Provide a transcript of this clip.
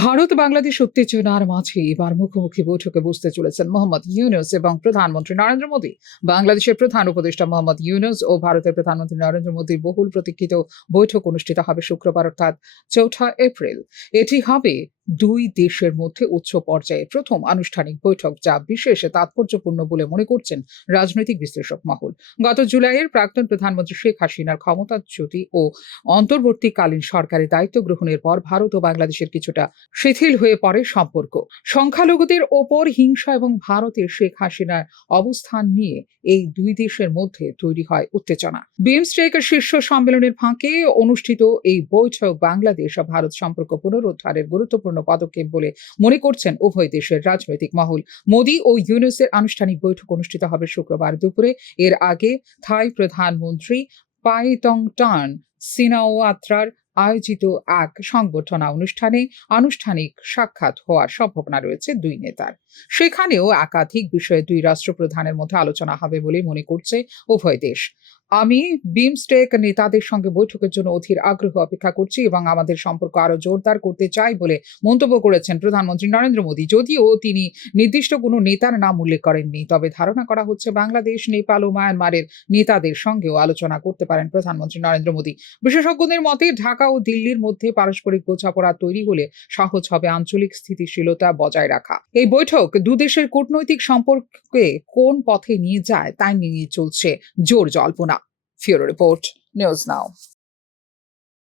ভারত বাংলাদেশ উত্তেজনার মাঝে এবার মুখোমুখি বৈঠকে বসতে চলেছেন মোহাম্মদ ইউনূস এবং প্রধানমন্ত্রী নরেন্দ্র মোদী। বাংলাদেশের প্রধান উপদেষ্টা মোহাম্মদ ইউনূস ও ভারতের প্রধানমন্ত্রী নরেন্দ্র মোদীর বহুল প্রতীক্ষিত বৈঠক অনুষ্ঠিত হবে শুক্রবার অর্থাৎ ৪ এপ্রিল। এটি হবে দুই দেশের মধ্যে উচ্চ পর্যায়ে প্রথম আনুষ্ঠানিক বৈঠক, যা বিশেষ তাৎপর্যপূর্ণ বলে মনে করছেন রাজনৈতিক বিশ্লেষক মহল। গত জুলাইয়ের প্রাক্তন প্রধানমন্ত্রী শেখ হাসিনার ক্ষমতাচ্যুতি ও অন্তর্বর্তীকালীন সরকারের দায়িত্ব গ্রহণের পর ভারত ও বাংলাদেশের কিছুটা শিথিল হয়ে পড়ে সম্পর্ক। সংখ্যালঘুদের ওপর হিংসা এবং ভারতের শেখ হাসিনার অবস্থান নিয়ে এই দুই দেশের মধ্যে তৈরি হয় উত্তেজনা। বিমস্টেক শীর্ষ সম্মেলনের ফাঁকে অনুষ্ঠিত এই বৈঠক বাংলাদেশ ও ভারত সম্পর্ক পুনরুদ্ধারের গুরুত্বপূর্ণ পদক্ষেপ বলে মনে করছেন উভয় দেশের রাজনৈতিক মহল। মোদী ও ইউনূসের আনুষ্ঠানিক বৈঠক অনুষ্ঠিত হবে শুক্রবার দুপুরে। এর আগে থাই প্রধানমন্ত্রী পাইতংটান সিনাওয়াত্রার আয়োজিত এক সংবর্ধনা অনুষ্ঠানে আনুষ্ঠানিক সাক্ষাৎ হওয়ার সম্ভাবনা রয়েছে দুই নেতার। সেখানেও একাধিক বিষয়ে দুই রাষ্ট্রপ্রধানের মধ্যে আলোচনা হবে বলে মনে করছে উভয় দেশ। আমি বিমস্টেক নেতাদের সঙ্গে বৈঠকের জন্য অধীর আগ্রহ অপেক্ষা করছি এবং আমাদের সম্পর্ক আরো জোরদার করতে চাই বলে মন্তব্য করেছেন প্রধানমন্ত্রী নরেন্দ্র মোদী। যদিও তিনি নির্দিষ্ট কোনো নেতার নাম উল্লেখ করেননি, তবে ধারণা করা হচ্ছে বাংলাদেশ, নেপাল ও মায়ানমারের নেতাদের সঙ্গেও আলোচনা করতে পারেন প্রধানমন্ত্রী নরেন্দ্র মোদী। বিশেষজ্ঞদের মতে ঢাকা ও দিল্লির মধ্যে পারস্পরিক বোঝাপড়া তৈরি হলে সহজ হবে আঞ্চলিক স্থিতিশীলতা বজায় রাখা। এই বৈঠক দুদেশের কূটনৈতিক সম্পর্কে কোন পথে নিয়ে যায় তা নিয়ে চলছে জোর জল্পনা। ফিউরো রিপোর্ট, নিউজ নাও।